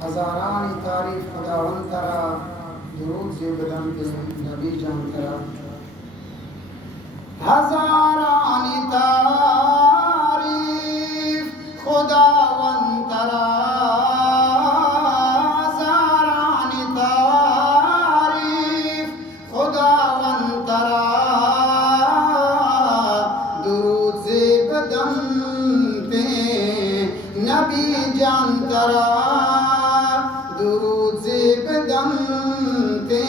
हजारानी तारीफ खुदावंद तरा, दुरूद से बदम पे नबी जान तरा। हजारानी तारीफ खुदावंद तरा, हजारानी तारीफ खुदावंद तरा, दुरूद से बदम पे नबी जान तरा, दुरूद से बदम पे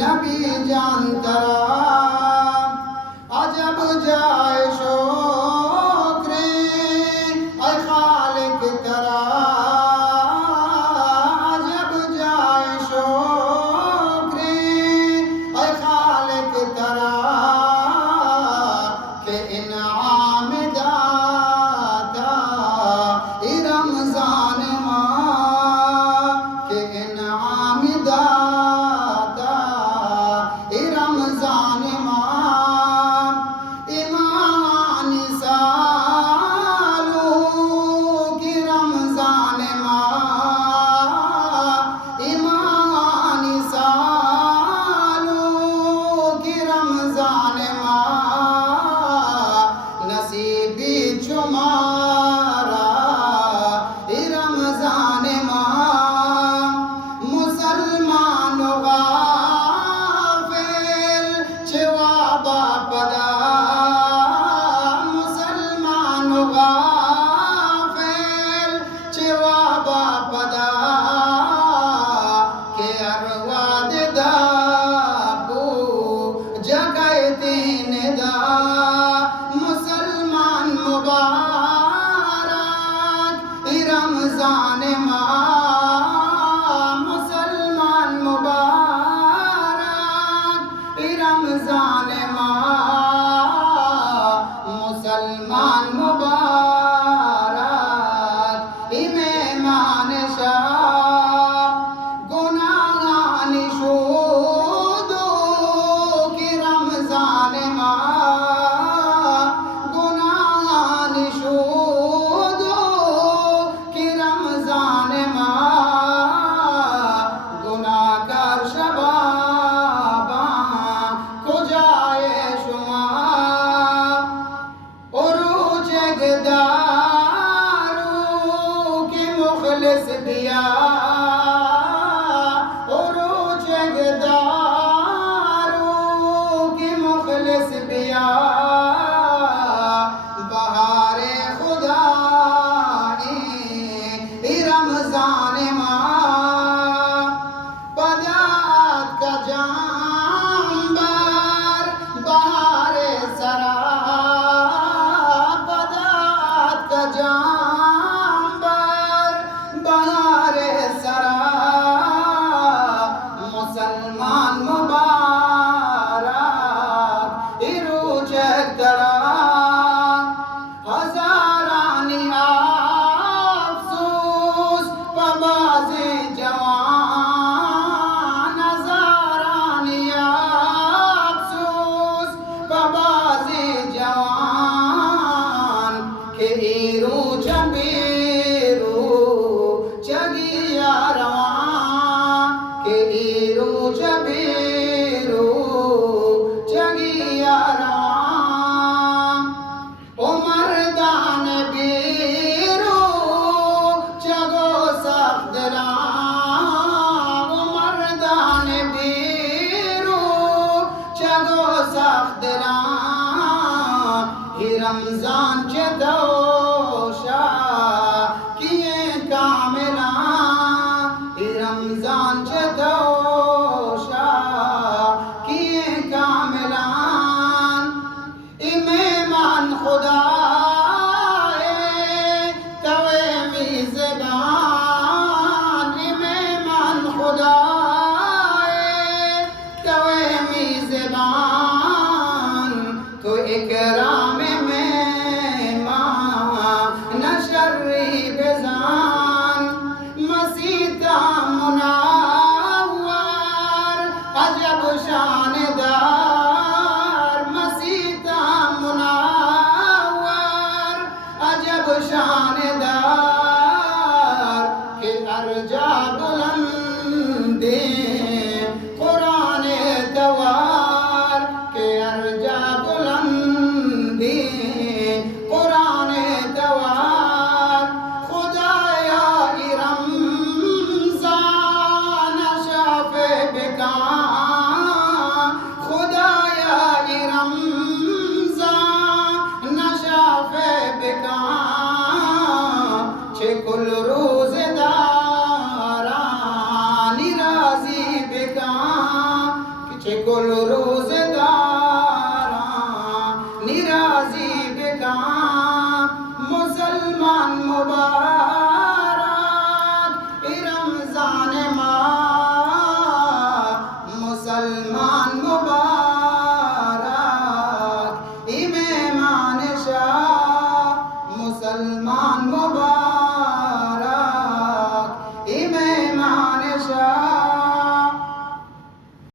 नबी जान तरा। अजब जाए शोक्रे ऐ खालिक तरा, अजब जाए शोक्रे ऐ खालिक तरा, के इनाम दाता ई रमजान माह, के इनाम दाता ई रमजान माह। ईमानी सालों की रमजान माह, ईमानी सालों की रमजान माह, नसीबी चुमारा ई रमजान माह। मुसलमान गाफिल छवा बापदा, मुसलमान गाफिल छवा बापदा, के अरवाद दाबू जगते निदा। मुसलमान मुबारक ई रमजान माह, मुसलमान मुबारक ई रमजान माह, मुसलमान मुबारक ई मेहमान शाह। गुनाहानी शोदो की रमजान माह, गुनाहानी शोदो की रमजान माह। गुनाहगार शबाबा को जाए शुमार, उरूज गदारू की मुखलिस दिया, उरूज गदारू की मुखलिस दिया। बहारे खुदाई ई रमजान माह, बदात का जानबर बहारे सरा, बदात का जानबर बहारे सरा। मुसलमान मुबारक ई रोज़े तरा, हजारानी अफ़सोस पबाज़े जवान, हजारानी अफ़सोस पबाज़े जवान, के हीरो जबेरो चगिया रवान, के हीरो जबेरो चगिया रवान। ओ मर्दान बेरो चगो सख्दरा, ओ मर्दान बेरो चगो सख्दरा। ही रमजान चदोशा किए कामिला, ही रमजान चदोशा किए कामिला। मेहमान खुदा तवे मीज़बान, मेहमान खुदा तवे मीज़बान। तो इकराम मेहमान नशर्री बेजान, मसीता मुनाव अर्जा बुलंदी